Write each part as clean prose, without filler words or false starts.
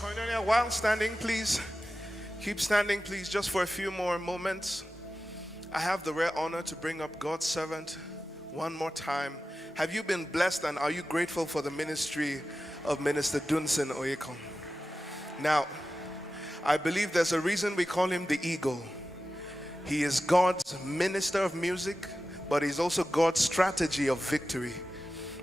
Cornelia, while standing, please, keep standing, please, just for a few more moments. I have the rare honor to bring up God's servant one more time. Have you been blessed, and are you grateful for the ministry of Minister Dunsin Oyekan? Now, I believe there's a reason we call him the Eagle. He is God's minister of music, but he's also God's strategy of victory.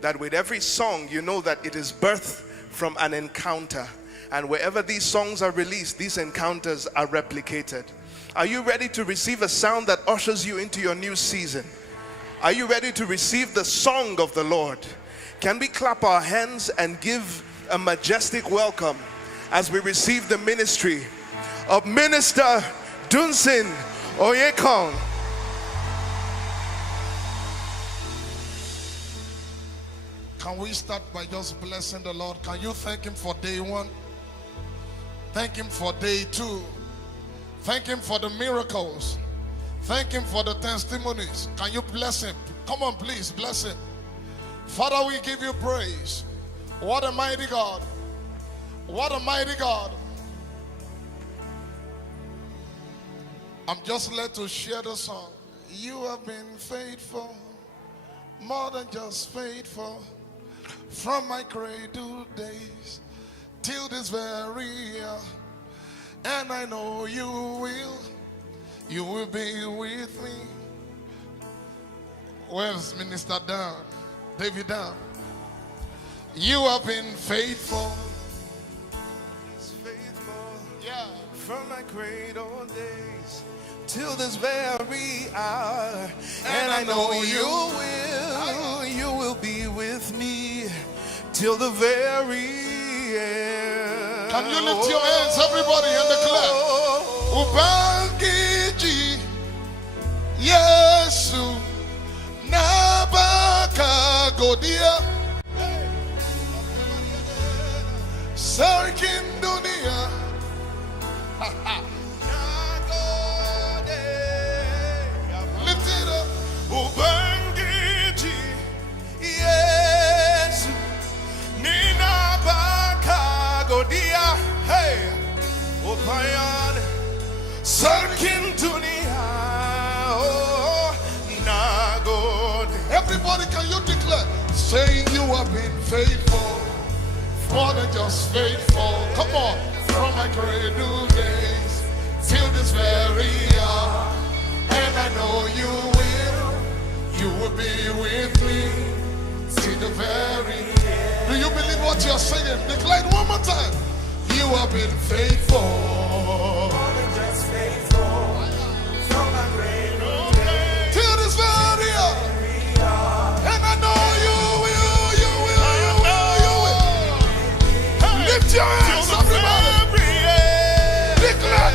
That with every song, you know that it is birthed from an encounter. And wherever these songs are released, these encounters are replicated. Are you ready to receive a sound that ushers you into your new season? Are you ready to receive the song of the Lord? Can we clap our hands and give a majestic welcome as we receive the ministry of Minister Dunsin Oyekan? Can we start by just blessing the Lord? Can you thank him for day one? Thank him for day two. Thank him for the miracles. Thank him for the testimonies. Can you bless him? Come on, please bless him. Father, we give you praise. What a mighty God. What a mighty God. I'm just led to share the song. You have been faithful, more than just faithful, from my cradle days till this very year. And I know you will be with me. Where's Minister Dan? David Dan? You have been faithful. Yeah. From my cradle days till this very hour. And I know you will be with me till the very end. Can you lift your hands, everybody, and declare? Ubangiji Yesu Nabaka Godia Sarkin Dunia. Lift it up. Ubangiji Yesu Ninabaka Godia. Hey, Opayan Sarkin Dunia. Oh, Nagode. Everybody, can you declare? Saying you have been faithful, more than just faithful. Come on, from my cradle days till this very hour. And I know you will be with me till the very end. Do you believe what you're saying? Declare it one more time. You have been faithful, more than just faithful, from my cradle days till this very hour. And I know you will. Lift your hands, everybody. Declare.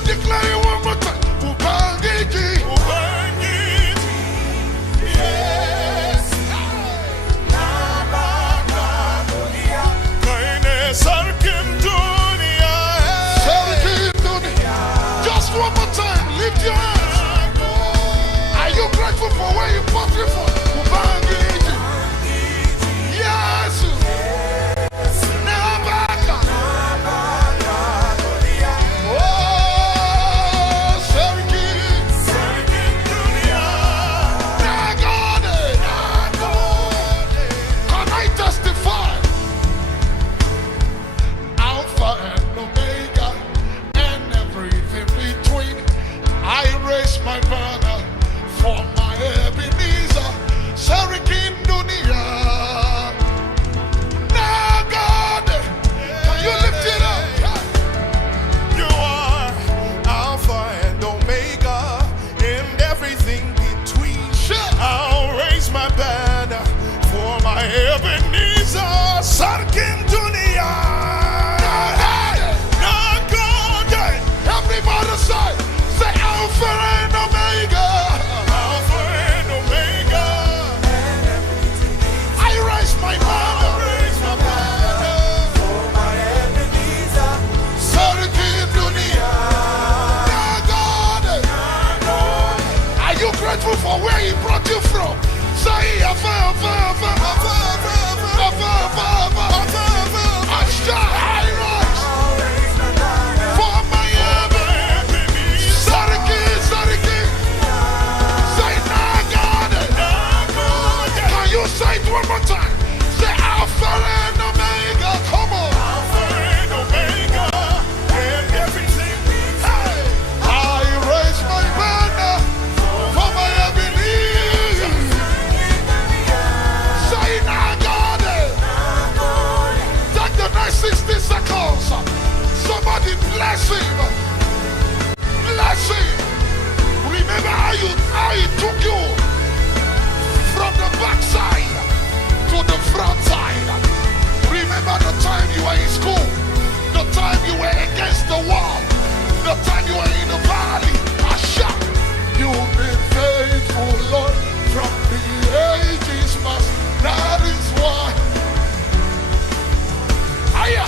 Declare it one more time. Ubangiji. Ubangiji. Yes. Nabakagonia. Kaine sarkin dunia. Sarkin dunia. Just one more time. Lift your hands. Are you grateful for where you brought me from? Ubangiji. Yes. My brother, for my Ebenezer, Sarikin Dunia. Now, God, can you lift it up? You are Alpha and Omega and everything between. I'll raise my banner for my Ebenezer, Sarikin Dunia. Now, God, everybody say Alpha and Omega. Alpha and Omega. I raise my banner. where he brought you from. Say, high rise. For my enemy. Sariki. Say, nah, God. Can you say it one more time? Say, Alpha and Omega. Come on. Alpha and Omega. And everything. Hey. I raise my banner for my Ebenezer. Say, nah, God. Take the next 60 seconds. Somebody bless him. Bless him. Remember how he took you from the backside to the front side. Remember the time you were in school, the time you were against the wall, the time you were in the valley. Asha, you've been faithful, Lord, from the ages past. That is why. Aya,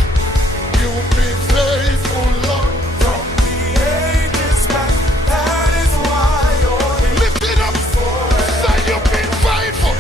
you've been faithful, Lord, from the ages past. That is why your name. Lift it up. Say you've been faithful.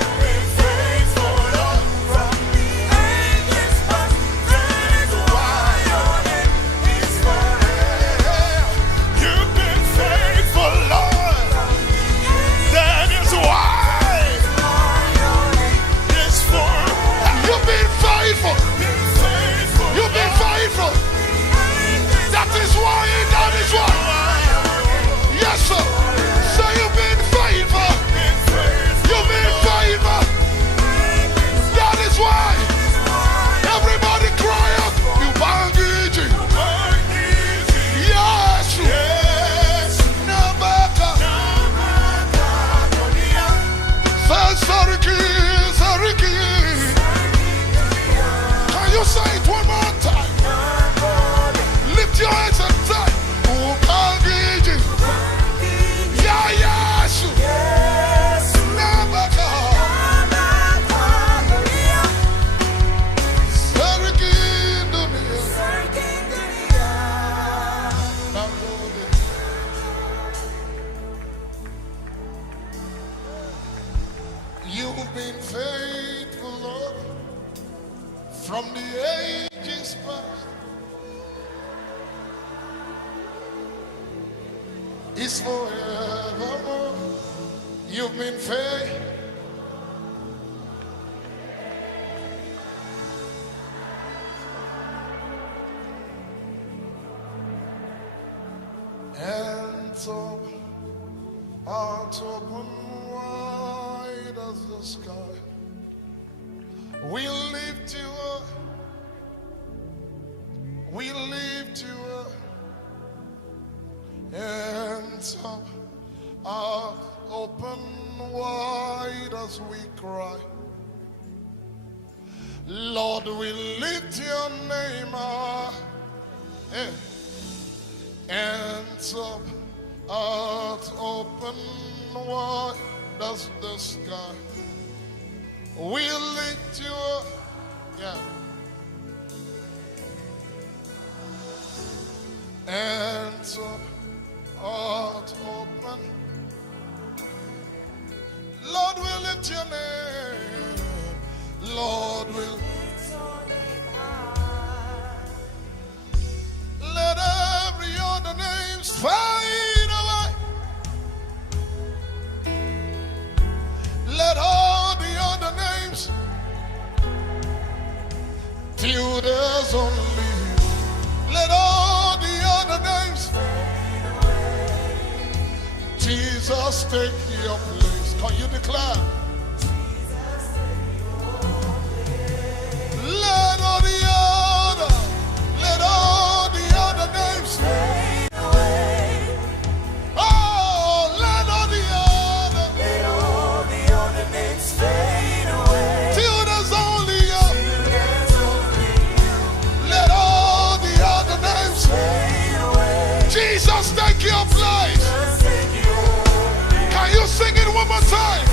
You've been faithful, Lord, from the ages past. It's forevermore. You've been faithful. And so hearts open wide as the sky, we lift you up, we lift you up. And so hearts open wide as we cry, Lord, we lift your name up. And so hearts open wide as the sky, we lift you up. Yeah. And so hearts open, Lord, we lift your name. Lord, we lift your name high. Let every other name fade away. Let all the other names, till there's only you. Let all the other names fade away. Jesus, take your place. Can you declare? Jesus, take your place. Let all the other names fade away. Oh, let all the other names fade away. Till there's only you. Let all the other names fade away. Jesus, take your place. Can you sing it one more time?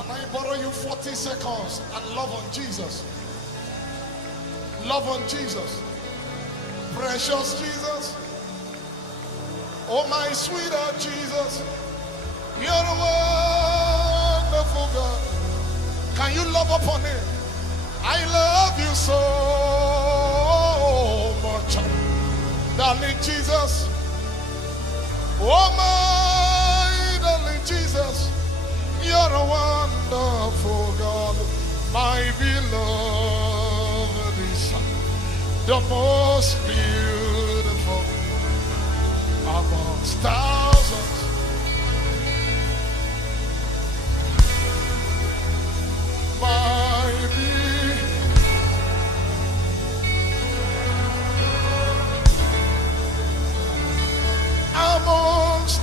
Can I borrow you 40 seconds and love on Jesus? Love on Jesus. Precious Jesus. Oh, my sweetheart Jesus. You're a wonderful God. Can you love upon him? I love you so much. Darling Jesus. Oh, my darling Jesus. You're a wonderful God. My beloved is the most beautiful amongst thousands. My amongst.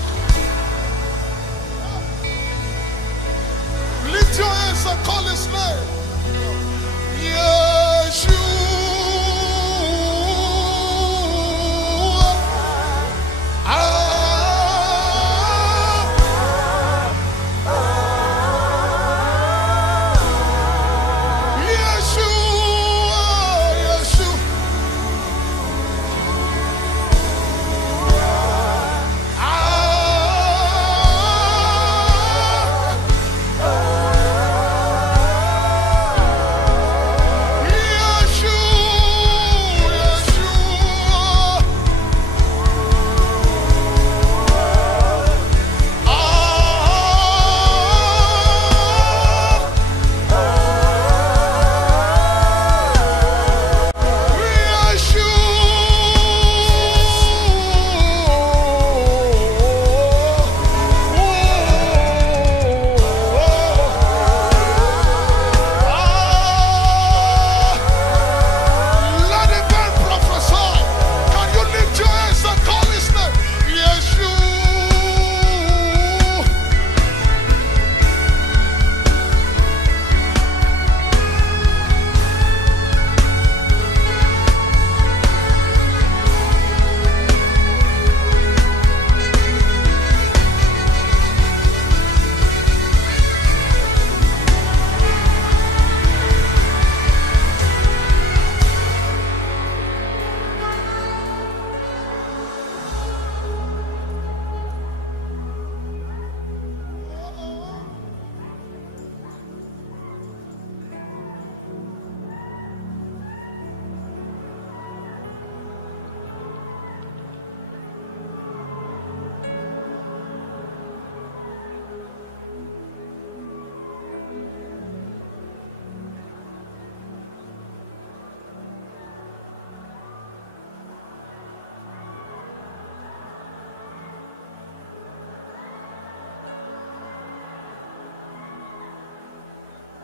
Lift your hands and call his name. Yeshua.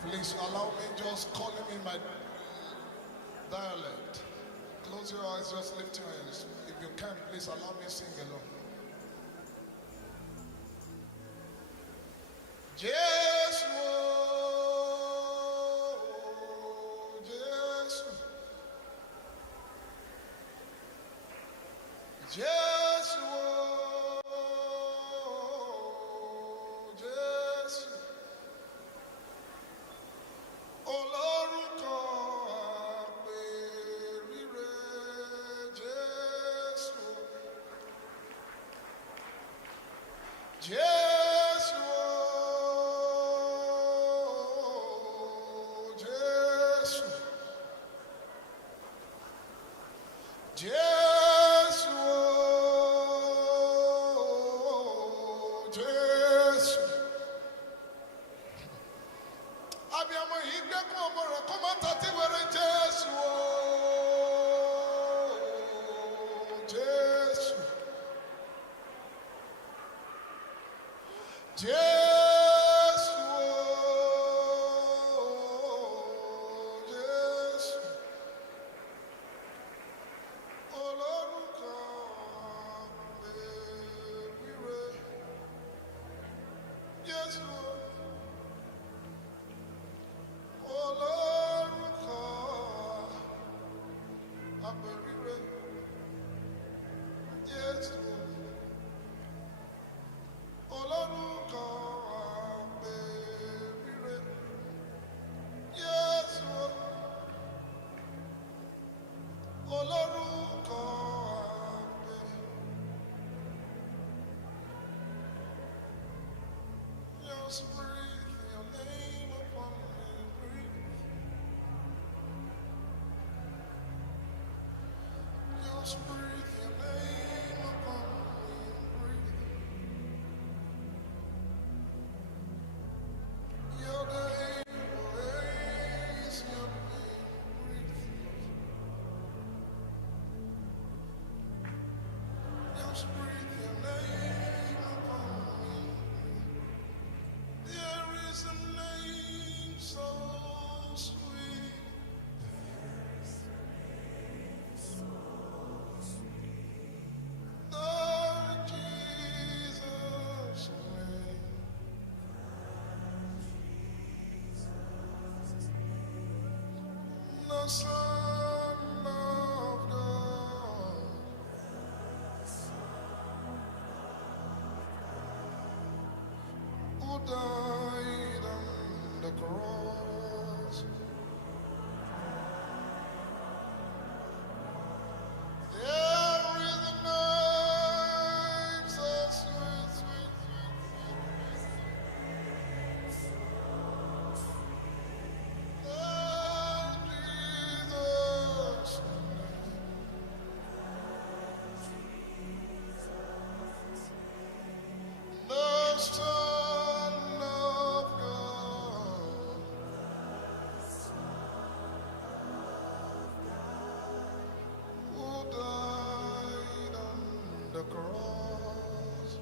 Please allow me just call him in my dialect. Close your eyes, just lift your hands. If you can, please allow me sing along. Jesus, Jesus, Jesus, Jesus. Olórúkọ àpèrire Jésù. Jésù, Jésù. Jésù, Jésù. Abiyamọ yìí gbẹ́kún ọmọ rẹ̀ kó má tàtí wẹ̀rẹ̀ Jésù o. Jésù. Jésù o. Jésù. Olórúkọ àpèrire Jésù o. Olórúkọ àpèrire Jésù. Olórúkọ Just breathe your name upon me. Breathe. Just breathe your name upon me. Breathe. Your name is your name. Breathe. Just breathe your name upon me. There is a name so sweet. Lord Jesus' name. The Son of God. Who died on the cross. There is a name so sweet, sweet, sweet, sweet. Lord Jesus' name. The Son of God. Who died on the cross.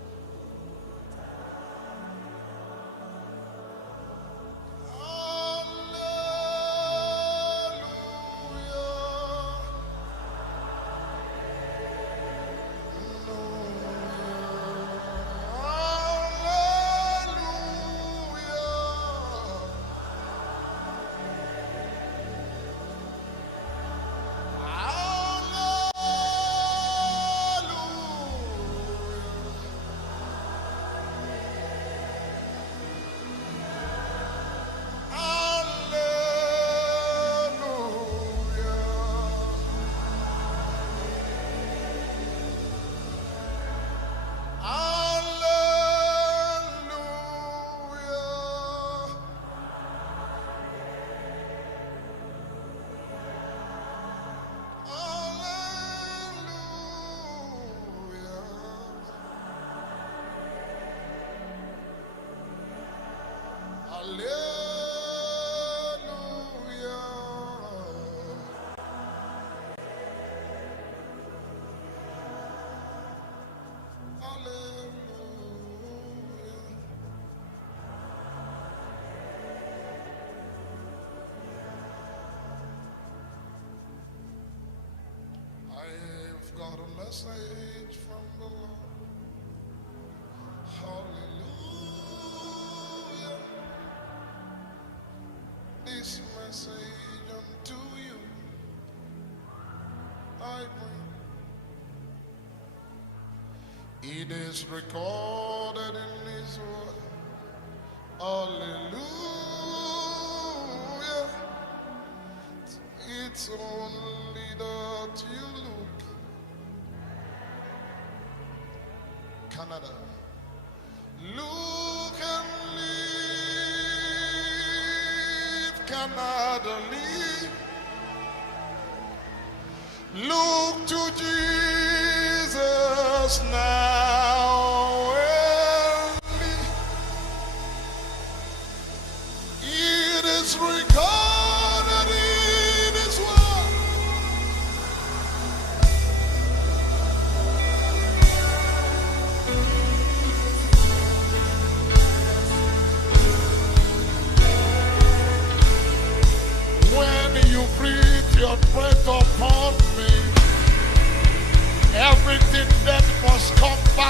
I've got a message from the Lord. Hallelujah. This message unto you I bring. It is recorded in His word. Hallelujah. It's only that you look. Canada. Look and live, Canada, live. Look to Jesus now and live. It is recorded in His word. When you breathe your breath upon me, everything that must come back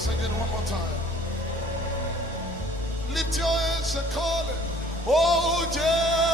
Sing it one more time. Lift your hands and call it. Oh, Jesus.